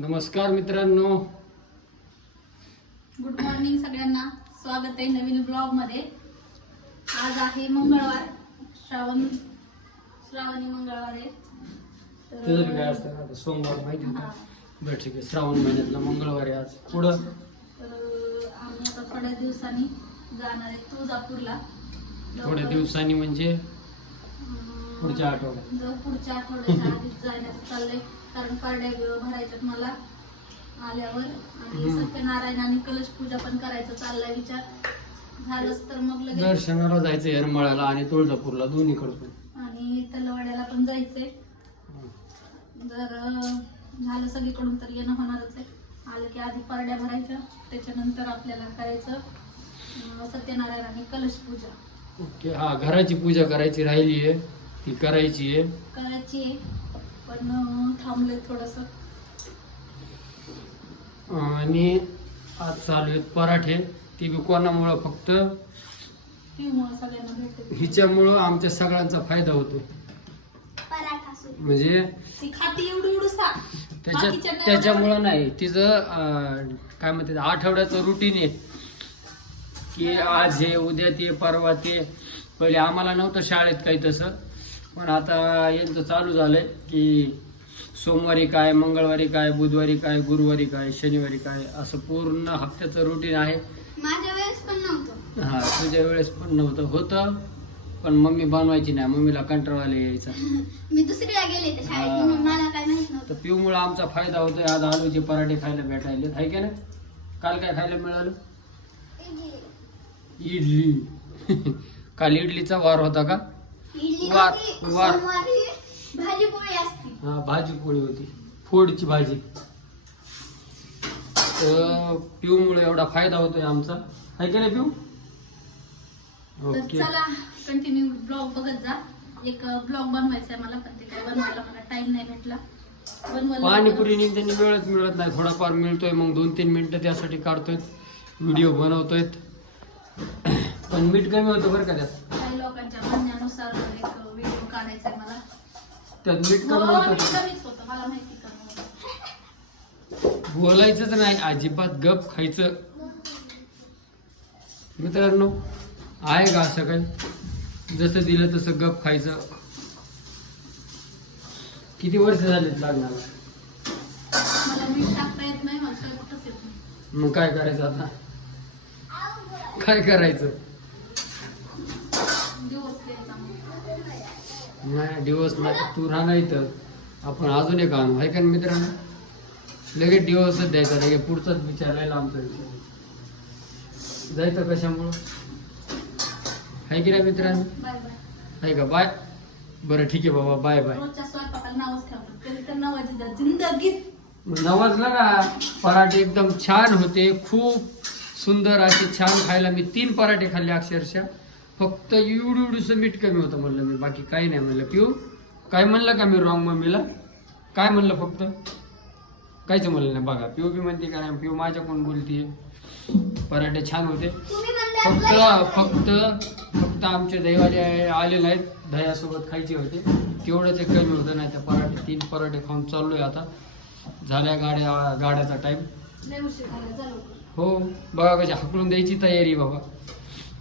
नमस्कार मित्रांनो, good morning सगळ्यांना. स्वागत आहे नवीन ब्लॉग मध्ये. आज आहे मंगळवार, श्रावणी मंगळवार आहे. तुझं काय असतं आता सोमवार माहिती आहे का? बरं ठीक आहे, श्रावण महिन्यातला मंगळवार आहे आज. पुढं आम्ही आता थोड्या दिवसांनी जाणार आहे तुळजापूरला. थोड्या दिवसांनी म्हणजे पुढच्या आठवड्यात. पुढच्या आठवड्याच्या आधीच जाण्याचं चाललंय, कारण पारड्या भरायच्यात मला आल्यावर. आणि सत्यनारायण आणि कलश पूजा पण करायचं चाललाय विचार. झालंच तर मग लगेच दर्शनाला जायचं येरमाळ्याला आणि तुळजापूरला, दोन्हीकडे पण. आणि तलवाड्याला पण जायचंय. जर झालं सगळीकडून तर येणं होणारच आहे. आलं की आधी पारड्या भरायच्या, त्याच्यानंतर आपल्याला करायचं सत्यनारायण आणि कलश पूजा. ओके, हा घराची पूजा करायची राहिली आहे, ती करायची आहे. पण थांबले थोडस. आणि आज चालू आहेत पराठे. ती बी कोणामुळं? फक्त पिऊमुळे सगळ्यांना भेटते. हिच्यामुळं आमच्या सगळ्यांचा फायदा होतो. म्हणजे ती खाती एवढूसा त्याच्यामुळं नाही, तिचं काय म्हणते, आठवड्याचं रुटीन आहे की आज हे, उद्या ते, परवा ते. पहिले आम्हाला नव्हतं शाळेत काही तसं, पण आता यांचं चालू झालंय की सोमवारी काय, मंगळवारी काय, बुधवारी काय, गुरुवारी काय, शनिवारी काय, असं पूर्ण हप्त्याचं रुटीन आहे. माझ्या वेळेस पण नव्हतं. हा, तुझ्या वेळेस पण नव्हतं. होतं पण मम्मी बनवायची नाही, मम्मीला कंटाळा यायचा. मी दुसरीला गेले तर शाळेत, म्हणून मला काय माहित नव्हतं. तर पिऊमुळे आमचा फायदा होतोय. आज आलूचे पराठे खायला भेटायले, आहे का ना? काल काय खायला मिळालं? इडली. काल इडलीचा वार होता का? वार भाजी पोळी असते. हा, भाजी पोळी होती, फोडची भाजी. तर पिऊमुळे एवढा फायदा होतोय आमचा, आहे का नाही पिऊ? तर चला कंटिन्यू ब्लॉग बघत जा. एक ब्लॉग बनवायचा आहे मला, पण ते काय बनवायला मला टाइम नाही भेटला. पाणीपुरी निघताना वेळच मिळत नाही, थोडाफार मिळतोय, मग 2-3 मिनिटं त्यासाठी काढतोय, व्हिडिओ बनवतोय. पण मीठ कमी होतं बरं का त्यात. काही लोकांच्या म्हणण्यानुसार एक व्हिडिओ काढायचा आहे मला. त्यात मीठ कमी होतं. कमीच होतं, मला माहिती कमी होतं. बोलायचंच नाही अजिबात, गप खायचं. मित्रांनो, आहे का असं काही? जसं दिलं तसं गप खायचं. किती वर्ष झालीत लागणार? मला मीठ टाकता येत नाही, मला स्वयंपाकच येत नाही. मग काय करायचं आता? काय करायचं? दिवस द्यायचा मग. नाही, दिवस नाही. तू राहणार इथं, आपण अजून एक आणू, आहे का मित्रांनो? लगेच दिवसच द्यायचा, लगेच पुढचाच विचारायला आमचा विचार जायचं कशामुळं? आहे की नाही मित्रांनो? Bye bye. आहे का? बाय. बरं ठीक आहे बाबा, बाय बाय. रोजच्या स्वयंपाकाला नावच ठेवतात, कधी तर नावाची जिंदगीत. नवजलं ना, पराठे एकदम छान होते, खूप सुंदर असे छान. खायला मी 3 पराठे खाल्ले अक्षरशः. फक्त एवढंसं मीठ कमी होतं म्हणलं मी, बाकी काही नाही म्हणलं. पिऊ काय म्हणलं का मी रॉंग मम्मीला? काय म्हणलं? फक्त काहीच म्हणलं नाही. बघा, पिऊ बी म्हणते का नाही, पिऊ माझ्या कोण बोलतीये. पराठे छान होते. फक्त आमचे दहीवाले आलेले आहेत, दह्यासोबत खायचे होते, तेवढंच एक कमी होतं. नाही त्या पराठे 3 पराठे खाऊन चाललोय आता. झाल्या गाड्याचा टाइम. लय उशीर झाला, जा लवकर. हो, बघा कशी हाकलून द्यायची तयारी बाबा.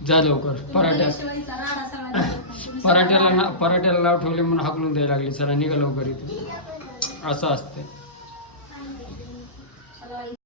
जा लवकर. शिवायचा राडा सगळा पराठ्याला नाव ठेवले म्हणून हाकलून द्यायला लागले. चला निघा लवकर इथे. असं असते.